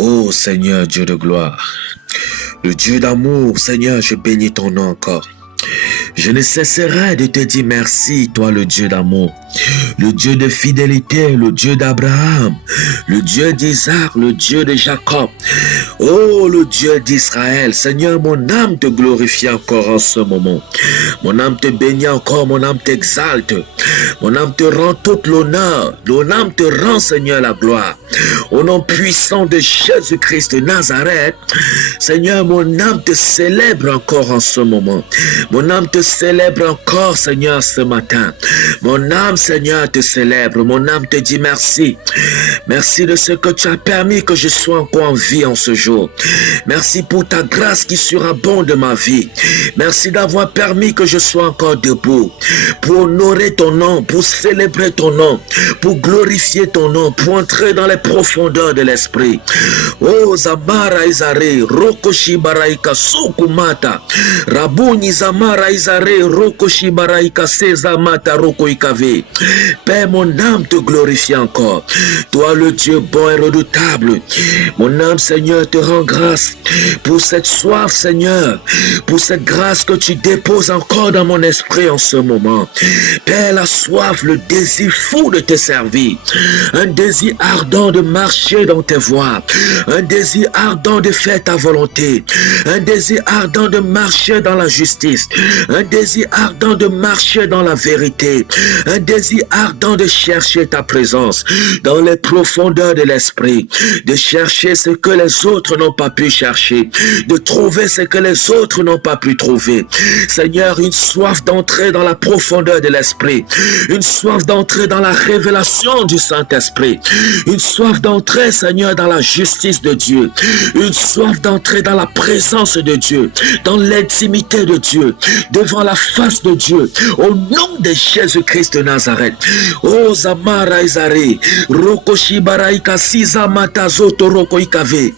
Oh Seigneur Dieu de gloire, le Dieu d'amour, Seigneur, je bénis ton nom encore. Je ne cesserai de te dire merci, toi le Dieu d'amour, le Dieu de fidélité, le Dieu d'Abraham, le Dieu d'Isaac, le Dieu de Jacob. Oh, le Dieu d'Israël. Seigneur, mon âme te glorifie encore en ce moment. Mon âme te bénit encore, mon âme t'exalte. Mon âme te rend toute l'honneur. Mon âme te rend, Seigneur, la gloire. Au nom puissant de Jésus-Christ de Nazareth, Seigneur, mon âme te célèbre encore en ce moment. Mon âme te célèbre encore, Seigneur, ce matin. Mon âme, Seigneur, te célèbre. Mon âme te dit merci. Merci de ce que tu as permis que je sois encore en vie en ce jour. Merci pour ta grâce qui surabonde ma vie. Merci d'avoir permis que je sois encore debout pour honorer ton nom, pour célébrer ton nom, pour glorifier ton nom, pour entrer dans les profondeurs de l'esprit. Oh, Zamara Izare, Rokoshi Baraika Sukumata, Rabuni Zamara Izare, Rokoshi Baraika Sezamata Rokoikave. Père, mon âme te glorifie encore. Toi, le Dieu bon et redoutable, mon âme, Seigneur, te rend grâce pour cette soif, Seigneur, pour cette grâce que tu déposes encore dans mon esprit en ce moment. Père, la soif, le désir fou de te servir, un désir ardent de marcher dans tes voies, un désir ardent de faire ta volonté, un désir ardent de marcher dans la justice, un désir ardent de marcher dans la vérité, un désir ardent de chercher ta présence dans les profondeurs de l'esprit, de chercher ce que les autres n'ont pas pu chercher, de trouver ce que les autres n'ont pas pu trouver. Seigneur, une soif d'entrer dans la profondeur de l'esprit, une soif d'entrer dans la révélation du Saint-Esprit, une soif d'entrer, Seigneur, dans la justice de Dieu, une soif d'entrer dans la présence de Dieu, dans l'intimité de Dieu, devant la face de Dieu, au nom de Jésus-Christ de Nazareth. Oh, Zamara Izare, Rokoshi Baraika Sizamata Zoto Rokoikave.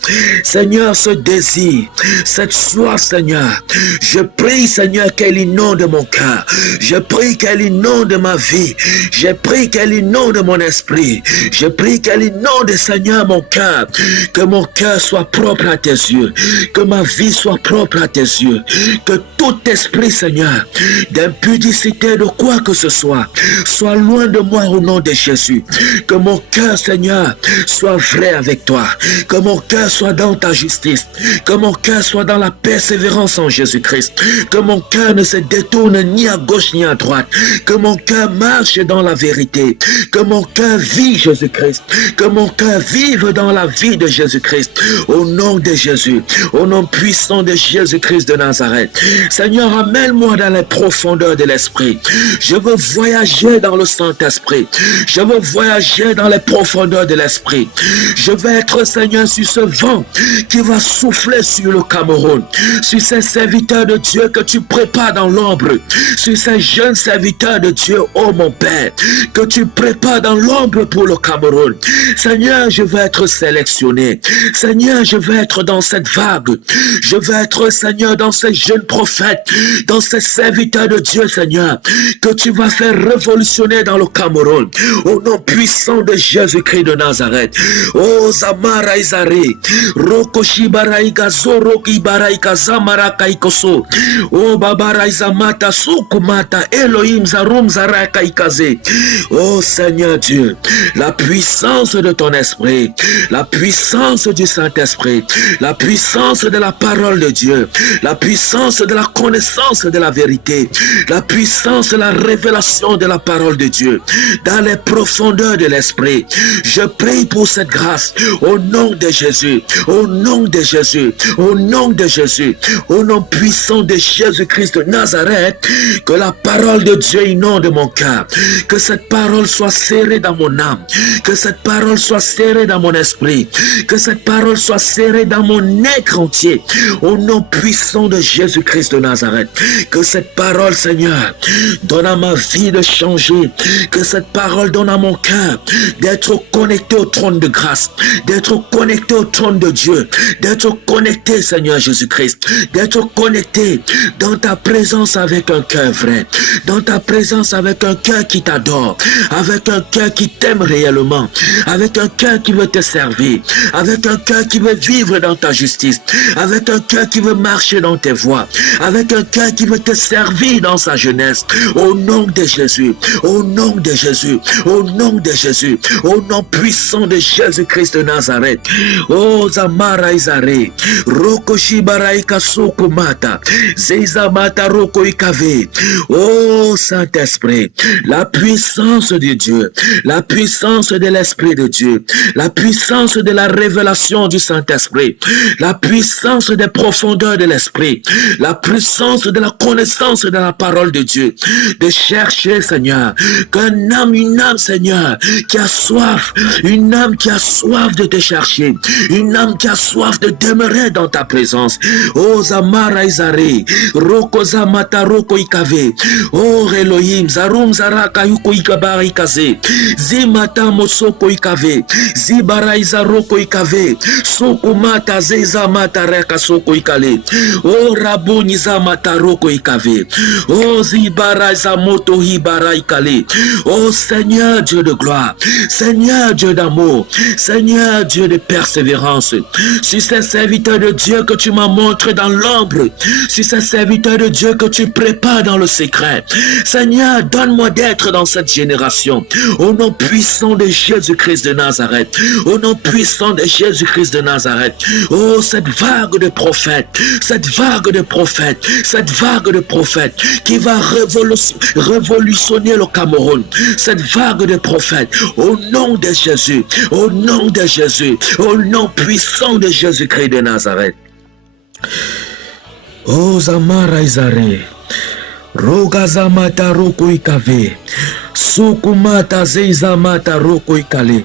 Seigneur, ce désir, cette soif, Seigneur, je prie, Seigneur, qu'elle inonde mon cœur. Je prie qu'elle inonde ma vie. Je prie qu'elle inonde mon esprit. Je prie qu'elle inonde, Seigneur, mon cœur. Que mon cœur soit propre à tes yeux. Que ma vie soit propre à tes yeux. Que tout esprit, Seigneur, d'impudicité de quoi que ce soit loin de moi au nom de Jésus. Que mon cœur, Seigneur, soit vrai avec toi. Que mon cœur soit dans ta justice. Que mon cœur soit dans la persévérance en Jésus-Christ. Que mon cœur ne se détourne ni à gauche ni à droite. Que mon cœur marche dans la vérité. Que mon cœur vit Jésus-Christ. Que mon cœur vive dans la vie de Jésus-Christ. Au nom de Jésus. Au nom puissant de Jésus-Christ de Nazareth. Seigneur, amène-moi dans les profondeurs de l'esprit. Je veux voyager dans le Saint-Esprit. Je veux voyager dans les profondeurs de l'esprit. Je veux être, Seigneur, sur ce vent qui va souffler sur le Cameroun, sur ces serviteurs de Dieu que tu prépares dans l'ombre, sur ces jeunes serviteurs de Dieu, oh mon Père, que tu prépares dans l'ombre pour le Cameroun. Seigneur, je veux être sélectionné. Seigneur, je veux être dans cette vague. Je veux être, Seigneur, dans ces jeunes prophètes, dans ces serviteurs de Dieu, Seigneur, que tu vas faire révolutionner dans le Cameroun, au nom puissant de Jésus-Christ de Nazareth. Oh, Zamara Izare, Rokoshi Baraika Zoroki Baraika Zamara Kaikoso, oh, Babara Izamata Sukumata, Elohim Zarum Zaraka Ikaze. Oh, Seigneur Dieu, la puissance de ton esprit, la puissance du Saint-Esprit, la puissance de la parole de Dieu, la puissance de la connaissance de la vérité, la puissance de la révélation de la parole de Dieu, dans les profondeurs de l'esprit. Je prie pour cette grâce, au nom de Jésus, au nom de Jésus, au nom de Jésus, au nom puissant de Jésus-Christ de Nazareth, que la parole de Dieu inonde mon cœur, que cette parole soit serrée dans mon âme, que cette parole soit serrée dans mon esprit, que cette parole soit serrée dans mon être entier, au nom puissant de Jésus-Christ de Nazareth. Que cette parole, Seigneur, donne à ma vie de changer, que cette parole donne à mon cœur d'être connecté au trône de grâce, d'être connecté au trône de Dieu, d'être connecté, Seigneur Jésus-Christ, d'être connecté dans ta présence avec un cœur vrai, dans ta présence avec un cœur qui t'adore, avec un cœur qui t'aime réellement, avec un cœur qui veut te servir, avec un cœur qui veut vivre dans ta justice, avec un cœur qui veut marcher dans tes voies, avec un cœur qui veut te servir dans sa jeunesse. Au nom de Jésus, au nom de Jésus, au nom de Jésus, au nom puissant de Jésus-Christ de Nazareth. Oh Zamara Izare, Roko Shibaraika Sokomata, Zeizamata Roko Ikave. Oh Saint-Esprit, la puissance de Dieu, la puissance de l'Esprit de Dieu, la puissance de la révélation du Saint-Esprit, la puissance des profondeurs de l'Esprit, la puissance de la connaissance de la parole de Dieu, de chercher, Seigneur, une âme, Seigneur, qui a soif, une âme qui a soif de te chercher, une âme qui a soif de demeurer dans ta présence. Oh Zamara Izare, Roko Zamata Roko Ikave, oh Elohim, Zarum Zaraka Yuko Ikabara Ikaze, Zimata Mosoko Ikave, Zibara Izaroko Ikave, Sokumata Zezamata Reka Soko Ikale, oh Rabuni Zamata Roko Ikave, oh Zibara Zamoto Hibara Ikale. Oh Seigneur Dieu de gloire, Seigneur Dieu d'amour, Seigneur Dieu de persévérance, sur ces serviteurs de Dieu que tu m'as montré dans l'ombre, sur ces serviteurs de Dieu que tu prépares dans le secret. Seigneur, donne-moi d'être dans cette génération, au nom puissant de Jésus-Christ de Nazareth, au nom puissant de Jésus-Christ de Nazareth. Oh, cette vague de prophètes, cette vague de prophètes, cette vague de prophètes qui va révolutionner le Cameroun, cette vague de prophètes, au nom de Jésus, au nom de Jésus, au nom puissant de Jésus-Christ de Nazareth. Oh Zamara Izare, Rogazamata Roko Ikave, Sukumata Zeizamata Roko Ikale.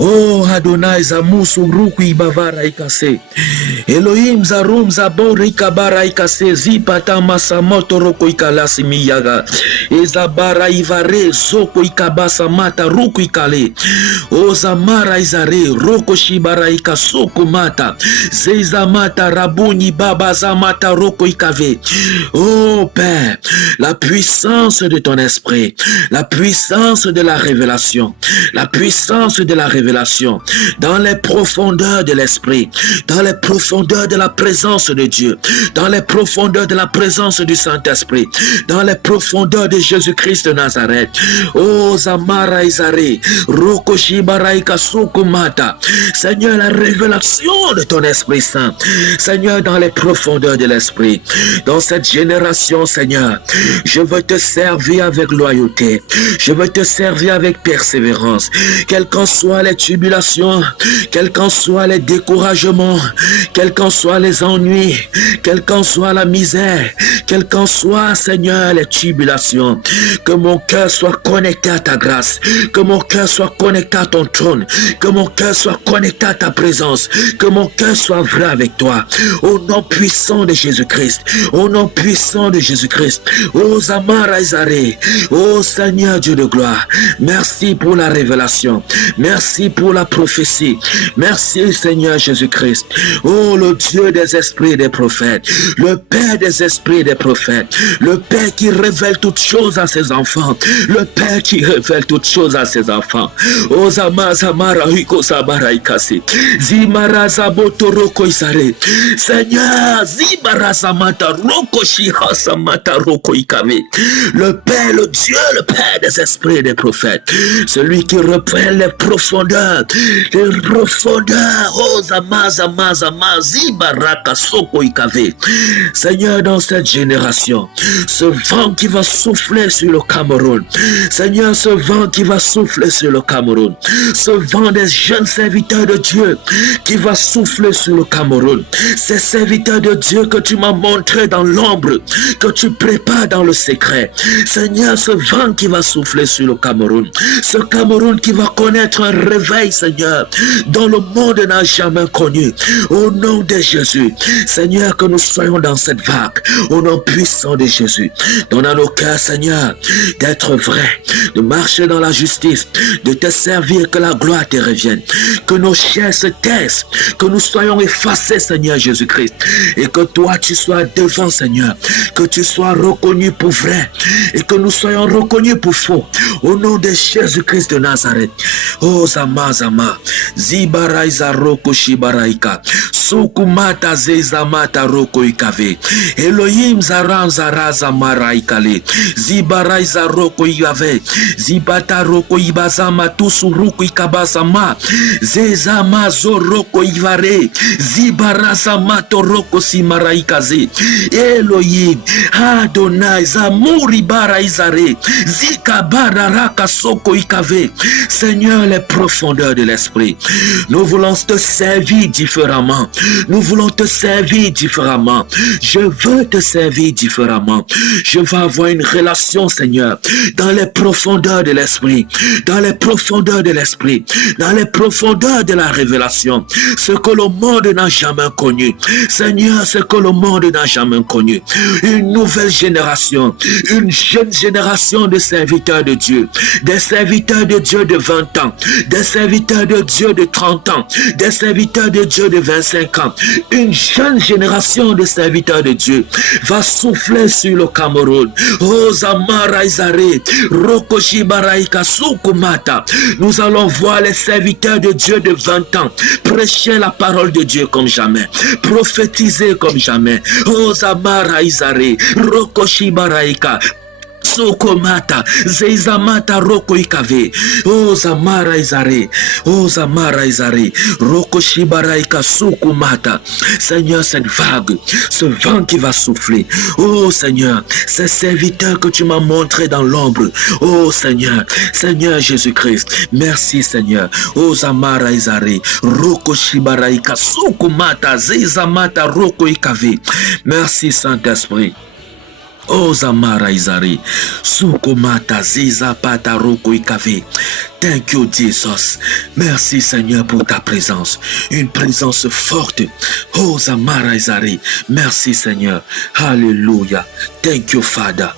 Oh Adonai Zamusu Ruku Ibavara Ikase, Elohim Zarum Zabor Ikabara Ikase, Zipata Masamoto Roko Ikalasi Miyaga, Ezabara Ivare Zoko Ikabasa Mata Ruku Ikale. Oh Zamara Izare, Roko Shibara Ikasoko Mata, Zeizamata Rabuni Baba Zamata Roko Ikave. Oh Père, la puissance de ton esprit, la puissance de la révélation, la puissance de la révélation, dans les profondeurs de l'esprit, dans les profondeurs de la présence de Dieu, dans les profondeurs de la présence du Saint-Esprit, dans les profondeurs de Jésus-Christ de Nazareth. Oh Zamara Izare, Roko Shibaraika Sukumata. Seigneur, la révélation de ton Esprit Saint, Seigneur, dans les profondeurs de l'esprit, dans cette génération, Seigneur, je veux te servir avec loyauté, je veux te servir avec persévérance, quelles qu'en soient les tribulations, quels qu'en soient les découragements, quels qu'en soient les ennuis, quelle qu'en soit la misère, quelles qu'en soient, Seigneur, les tribulations, que mon cœur soit connecté à ta grâce, que mon cœur soit connecté à ton trône, que mon cœur soit connecté à ta présence, que mon cœur soit vrai avec toi, au nom puissant de Jésus-Christ, au nom puissant de Jésus-Christ. Oh Zamara Izare, oh Seigneur Dieu de gloire, merci pour la révélation, merci pour la prophétie, merci Seigneur Jésus-Christ. Oh le Dieu des esprits des prophètes, le Père des esprits des prophètes, le Père qui révèle toutes choses à ses enfants, le Père qui révèle toutes choses à ses enfants. Oh Zamara Hiko Sabara Ikasi, Zimara Zaboto Roko Isare, Seigneur, Zibara Samata Roko Shiha Samata Roko Ikave, le Père, le Dieu, le Père des esprits des prophètes, celui qui reprend les profondeurs, oh Zama Zibaraka Soko Ikave. Seigneur, dans cette génération, ce vent qui va souffler sur le Cameroun, Seigneur, ce vent qui va souffler sur le Cameroun, ce vent des jeunes serviteurs de Dieu qui va souffler sur le Cameroun, ces serviteurs de Dieu que tu m'as montré dans l'ombre, que tu prépares dans le secret, Seigneur, ce vent qui va souffler sur le Cameroun, ce Cameroun qui va connaître un réveil, Seigneur, dont le monde n'a jamais connu, au nom de Jésus, Seigneur, que nous soyons dans cette vague, au nom puissant de Jésus, donne à nos cœurs, Seigneur, d'être vrai, de marcher dans la justice, de te servir, que la gloire te revienne, que nos chairs se taisent, que nous soyons effacés, Seigneur Jésus-Christ, et que toi tu sois devant, Seigneur, que tu sois reconnu pour vrai, et que nous soyons reconnus pour faux, au nom de Jésus-Christ de Nazareth. Oh, zamazama. Zibaraiza roko shibaraika. Sukumata zezamata roko ikave. Elohim zaram zaraza maraikale. Zibaraiza roko ikave. Zibata roko ibazama tusuruku ikabasama. Zezama zoroko ivare. Zibarasa mato roko simaraikaze. Elohim Adonai zamuri baraizare. Zikabara raka soko ikave. Seigneur, les profondeurs de l'esprit, nous voulons te servir différemment. Nous voulons te servir différemment. Je veux te servir différemment. Je veux avoir une relation, Seigneur, dans les profondeurs de l'esprit, dans les profondeurs de l'esprit, dans les profondeurs de la révélation. Ce que le monde n'a jamais connu. Seigneur, ce que le monde n'a jamais connu. Une nouvelle génération, une jeune génération de serviteurs de Dieu, des serviteurs de Dieu de 20 ans, des serviteurs de Dieu de 30 ans, des serviteurs de Dieu de 25 ans. Une jeune génération de serviteurs de Dieu va souffler sur le Cameroun. Oh Zamara Izare, Rokoshi Baraika Sukumata. Nous allons voir les serviteurs de Dieu de 20 ans prêcher la parole de Dieu comme jamais, prophétiser comme jamais. Oh Zamara Izare, Rokoshi Baraika. Sokomata, Zeizamata Roko Ikave, O Zamara Izare, O Zamara Izare, Roko Shibaraika Sokumata. Seigneur, cette vague, ce vent qui va souffler, oh Seigneur, ces serviteurs que tu m'as montrés dans l'ombre, oh Seigneur, Seigneur Jésus-Christ, merci Seigneur, O Zamara Izare, Roko Shibaraika Sokumata, Zeizamata Roko Ikave. Merci Saint-Esprit. Oh Zamara Izari, Sukumata Zizapata Roko Ikave. Thank you Jesus. Merci Seigneur pour ta présence. Une présence forte. Oh Zamara Izari. Merci Seigneur. Hallelujah. Thank you Father.